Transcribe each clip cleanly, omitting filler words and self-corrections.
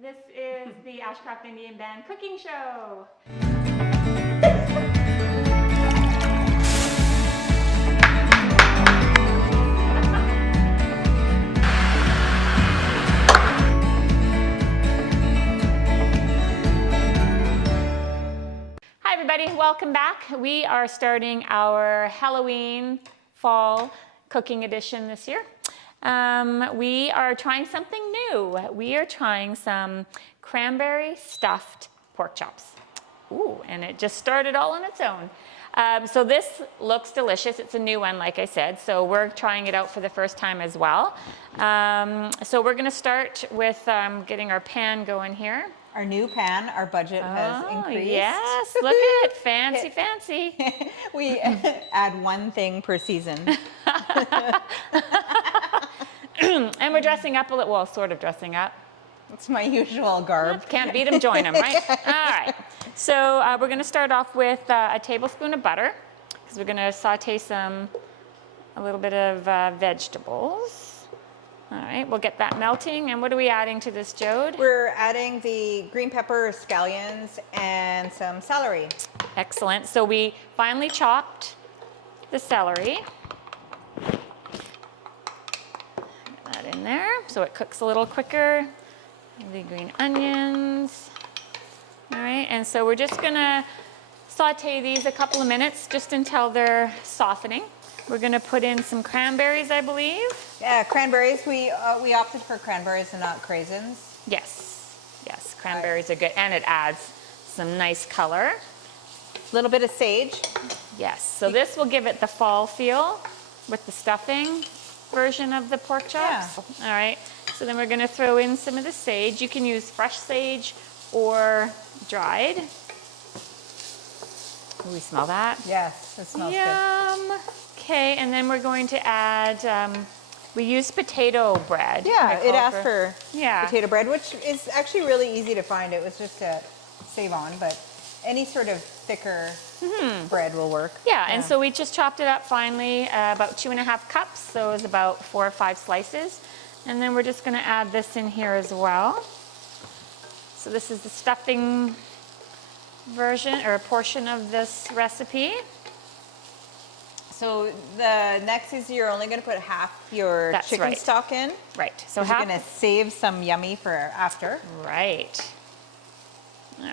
This is the Ashcroft Indian Band cooking show. Hi everybody, welcome back. We are starting our Halloween fall cooking edition this year. We are trying something new. We are trying some cranberry-stuffed pork chops. Ooh, and it just started all on its own. So this looks delicious. It's a new one, like I said. So we're trying it out for the first time as well. So we're gonna start with getting our pan going here. Our new pan, our budget has increased. Yes, look at it, fancy, fancy. We add one thing per season. And we're dressing up a little, well, sort of dressing up. It's my usual garb. Can't beat them, join them, right? All right. So we're going to start off with a tablespoon of butter because we're going to saute a little bit of vegetables. All right, we'll get that melting. And what are we adding to this, Jode? We're adding the green pepper, scallions, and some celery. Excellent. So we finely chopped the celery. Get that in there so it cooks a little quicker. The green onions. All right, and so we're just gonna saute these a couple of minutes just until they're softening. We're gonna put in some cranberries, I believe. Yeah, cranberries. We opted for cranberries and not craisins. Yes, yes, cranberries are good, and it adds some nice color. A little bit of sage. Yes, so this will give it the fall feel with the stuffing version of the pork chops. Yeah. All right, so then we're gonna throw in some of the sage. You can use fresh sage or dried. Ooh, we smell that? Yes, it smells Yum. Okay, and then we're going to add, we use potato bread. good. Yeah, it asked for yeah. potato bread, which is actually really easy to find. It was just a save on, but any sort of thicker bread will work. Yeah, and so we just chopped it up finely, about 2.5 cups, so it's about 4 or 5 slices. And then we're just gonna add this in here as well. So this is the stuffing version, or a portion of this recipe. So the next is you're only going to put half your That's chicken right. stock in. Right, so You're going to save some yummy for after. Right.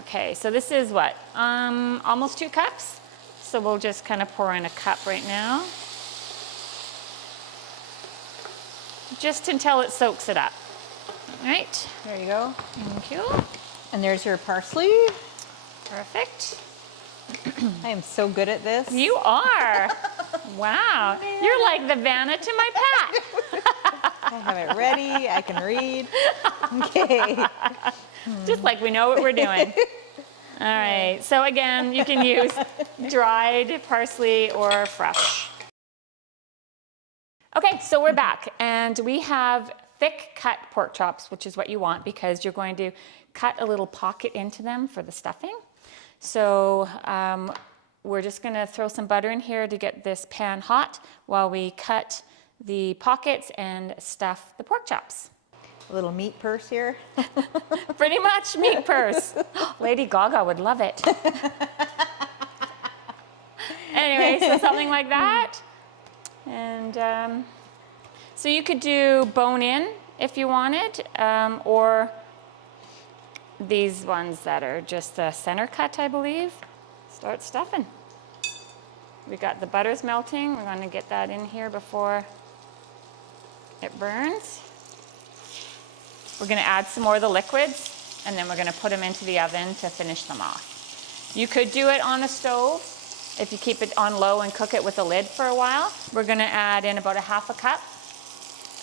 Okay, so this is what? Almost 2 cups. So we'll just kind of pour in a cup right now. Just until it soaks it up. All right. There you go. Thank you. And there's your parsley. Perfect. I am so good at this. You are. Wow. You're like the Vanna to my Pat. I have it ready. I can read. Okay. Just like we know what we're doing. All right. So again, you can use dried parsley or fresh. Okay, so we're back, and we have thick cut pork chops, which is what you want because you're going to cut a little pocket into them for the stuffing. So we're just going to throw some butter in here to get this pan hot while we cut the pockets and stuff the pork chops. A little meat purse here. Pretty much meat purse. Lady Gaga would love it. Anyway, so something like that. And so you could do bone in if you wanted, or these ones that are just a center cut, I believe. Start stuffing. We got the butter's melting. We're going to get that in here before it burns. We're going to add some more of the liquids, and then we're going to put them into the oven to finish them off. You could do it on a stove if you keep it on low and cook it with a lid for a while. We're going to add in about 1/2 cup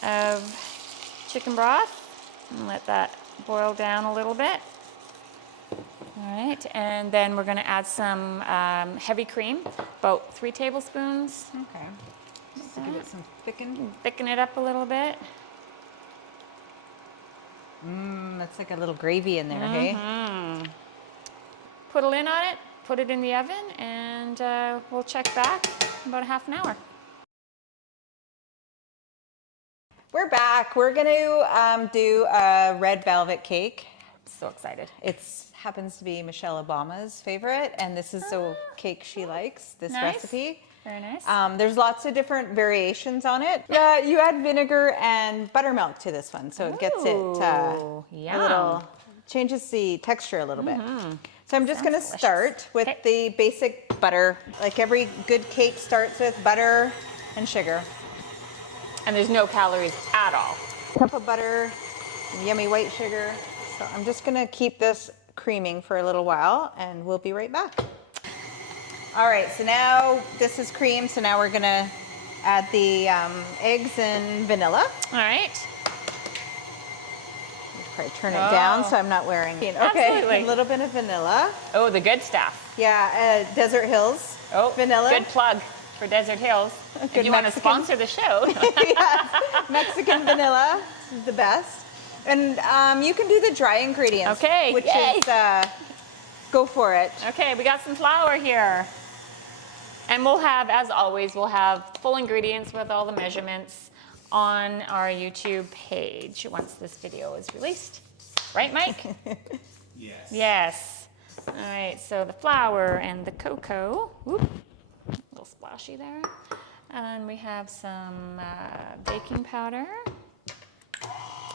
of chicken broth and let that boil down a little bit. All right, and then we're going to add some heavy cream, about 3 tablespoons. Okay. Just to give it some thicken. Thicken it up a little bit. That's like a little gravy in there, hey? Put a lid on it, put it in the oven, and we'll check back in about 1/2 hour. We're back. We're going to do a red velvet cake. So excited. It happens to be Michelle Obama's favorite, and this is the cake she likes, this Nice. recipe. Very nice. There's lots of different variations on it. You add vinegar and buttermilk to this one, so it gets it a little, changes the texture a little bit. So I'm just gonna start with the basic butter. Like every good cake starts with butter and sugar. And there's no calories at all. Cup of butter, yummy white sugar. So I'm just gonna keep this creaming for a little while and we'll be right back. All right, so now this is cream, so now we're gonna add the eggs and vanilla. All right. Probably turn it down so I'm not wearing it. Okay, Absolutely. a little bit of vanilla. Oh, the good stuff. Yeah, Desert Hills vanilla. Good plug for Desert Hills. If Good you want to Mexican. sponsor the show. Yes, Mexican vanilla is the best. And you can do the dry ingredients. Okay, Which yay. is, go for it. Okay, we got some flour here. And we'll have, as always, we'll have full ingredients with all the measurements on our YouTube page once this video is released. Right, Mike? Yes. Yes. All right, so the flour and the cocoa. Whoop, a little splashy there. And we have some baking powder.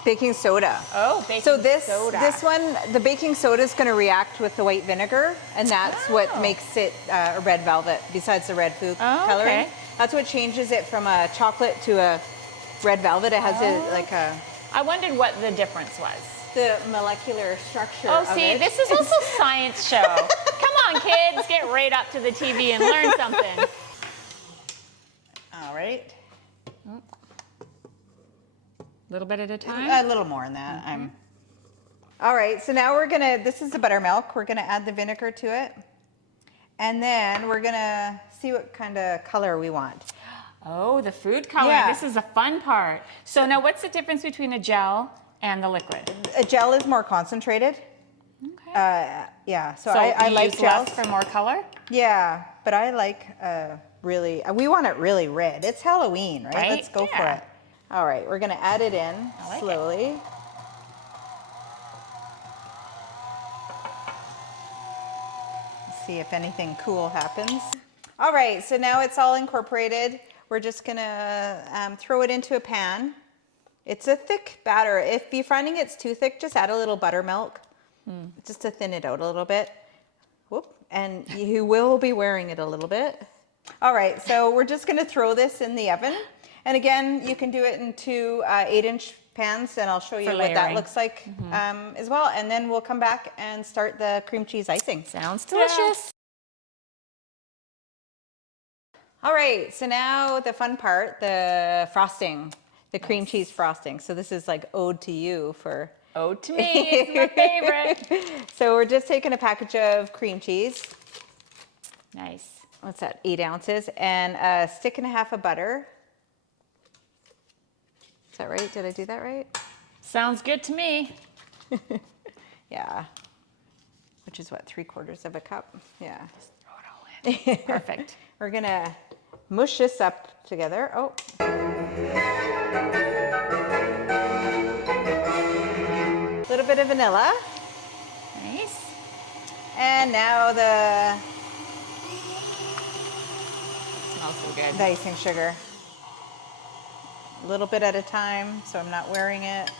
Baking soda. Oh, baking So soda. this one, the baking soda is going to react with the white vinegar, and that's what makes it a red velvet. Besides the red food coloring, okay. that's what changes it from a chocolate to a red velvet. It has I wondered what the difference was. the molecular structure. Oh, of see, it. this is also science show. Come on, kids, get right up to the TV and learn something. All right. A little bit at a time. A little more than that. All right, so now we're gonna, this is the buttermilk. We're gonna add the vinegar to it. And then we're gonna see what kind of color we want. Oh, the food coloring. Yeah. This is the fun part. So now what's the difference between a gel and the liquid? A gel is more concentrated. Okay. Yeah, so So I you like use gels. less for more color? Yeah, but I like really, we want it really red. It's Halloween, right? Right? Let's go for Yeah. it. All right, we're gonna add it in I like it. slowly. See if anything cool happens. All right, so now it's all incorporated. We're just gonna throw it into a pan. It's a thick batter. If you're finding it's too thick, just add a little buttermilk, just to thin it out a little bit. Whoop, and you will be wearing it a little bit. All right, so we're just gonna throw this in the oven. And again, you can do it in two 8-inch pans, and I'll show you For what that layering. looks like as well. And then we'll come back and start the cream cheese icing. Sounds delicious. All right, so now the fun part, the frosting, the cream cheese frosting. So this is like ode to you for... Oh, to me, it's my favorite. So we're just taking a package of cream cheese. Nice. What's that, 8 ounces, and a stick and a half of butter. Is that right? Did I do that right? Sounds good to me. Yeah. Which is what, 3/4 of a cup? Yeah. Throw it all in. Perfect. We're gonna mush this up together. Oh. A little bit of vanilla. Nice. And now the Smells so good. icing sugar. A little bit at a time, so I'm not wearing it.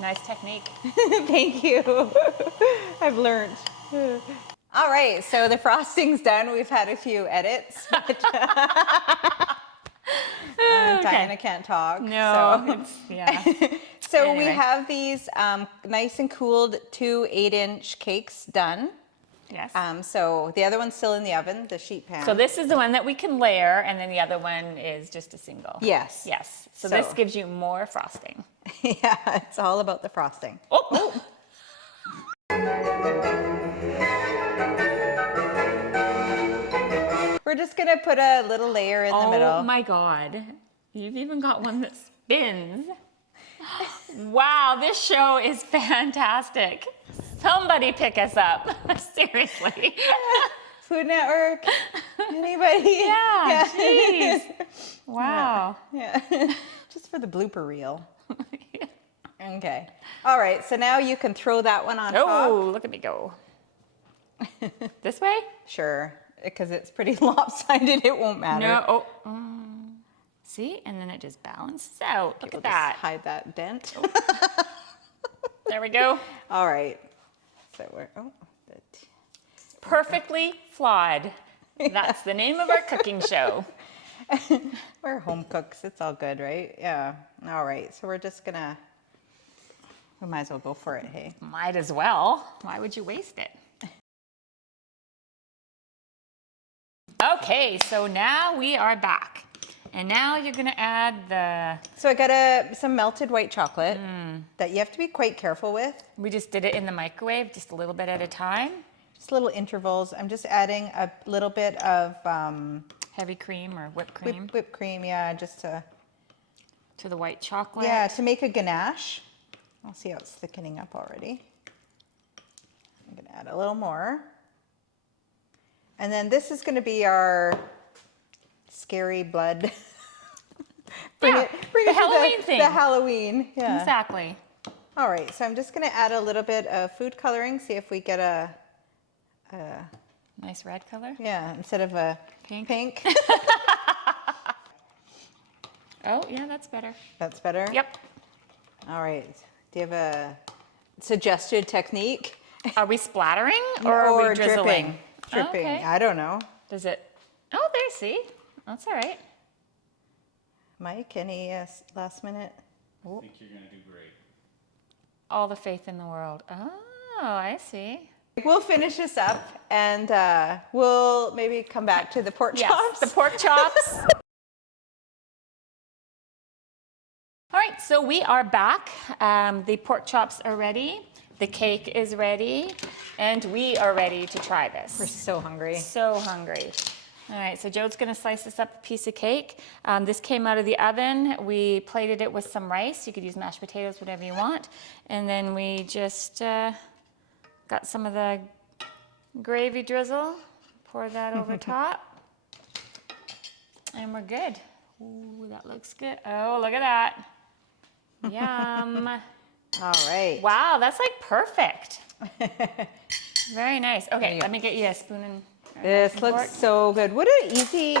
Nice technique. Thank you. I've learned. All right, so the frosting's done. We've had a few edits. But Diana can't talk. No, it's, yeah. So we Anyway. have these nice and cooled 2 8-inch cakes done. Yes. So the other one's still in the oven, the sheet pan. So this is the one that we can layer, and then the other one is just a single. Yes. Yes. So So- this gives you more frosting. Yeah, it's all about the frosting. Oh. We're just gonna put a little layer in the middle. Oh my God. You've even got one that spins. Wow, this show is fantastic. Somebody pick us up. Seriously. Food Network. Anybody? Yeah, jeez. Wow. Yeah. Just for the blooper reel. Okay. All right. So now you can throw that one on top. Oh, look at me go. This way? Sure. Because it's pretty lopsided. It won't matter. No. Oh. See? And then it just balances out. Look We'll at that. just hide that dent. There we go. All right. So we're, Perfectly flawed. That's the name of our cooking show. we're home cooks. It's all good, right? Yeah. All right. So we're just gonna, we might as well go for it, hey? Might as well. Why would you waste it? Okay, so now we are back. And now you're gonna add the... So I got some melted white chocolate that you have to be quite careful with. We just did it in the microwave, just a little bit at a time. Just little intervals. I'm just adding a little bit of Heavy cream or whipped cream whipped cream, yeah, just to to the white chocolate. yeah, to make a ganache. I'll see how it's thickening up already. I'm gonna add a little more. And then this is gonna be our scary blood. bring Yeah, it the to Halloween thing. The Halloween, yeah. Exactly. All right, so I'm just gonna add a little bit of food coloring, see if we get a Nice red color. yeah, instead of a Pink. Oh, yeah, that's better. That's better? Yep. All right, do you have a suggested technique? Are we splattering or are we drizzling? Dripping, Okay. I don't know. Does it? Oh, there, see? That's all right. Mike, any last minute? I think you're gonna do great. All the faith in the world. Oh, I see. We'll finish this up and we'll maybe come back to the pork Yes, chops. the pork chops. All right, so we are back. The pork chops are ready. The cake is ready. And we are ready to try this. We're so hungry. So hungry. All right, so Joe's gonna slice us up a piece of cake. This came out of the oven. We plated it with some rice. You could use mashed potatoes, whatever you want. And then we just got some of the gravy drizzle. Pour that over top. And we're good. Ooh, that looks good. Oh, look at that. Yum. All right. Wow, that's like perfect. Very nice. Okay, let me get you a spoon and This and looks fork. so good. What an easy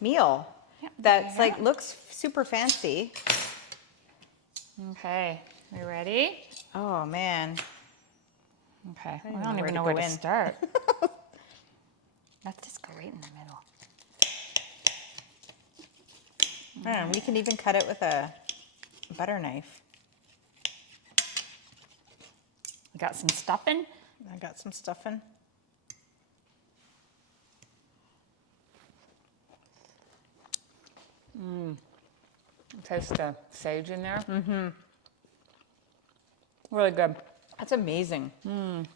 meal. Yeah, That's there you like looks super fancy. Okay, we ready? Oh man. Okay, I know don't where even to know where go to in. start. Let's just go right in the middle. We can even cut it with a butter knife. We got some stuffing. I got some stuffing. Taste the sage in there. Mm-hmm. Really good. That's amazing.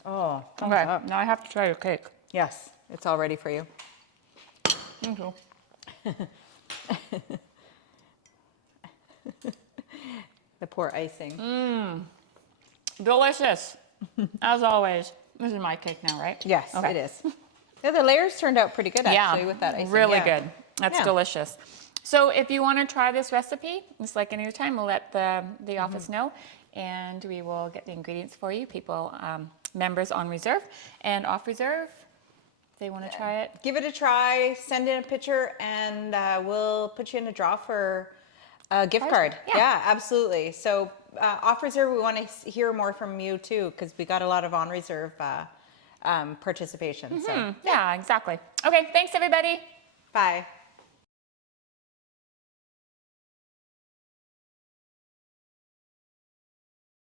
Oh, thumbs Okay, up. now I have to try your cake. Yes, it's all ready for you. Thank you. The poor icing. Delicious, as always. This is my cake now, right? Yes, Okay. it is. Yeah, the layers turned out pretty good actually with that icing. really yeah. good. That's Yeah. delicious. So if you want to try this recipe, just like any other time, we'll let the office know, and we will get the ingredients for you. People, members on reserve and off reserve, if they want to try it. Give it a try, send in a picture, and we'll put you in a draw for a gift card. Yeah. Absolutely. So off reserve, we want to hear more from you too, because we got a lot of on reserve participation. So Yeah, exactly. Okay, thanks everybody. bye.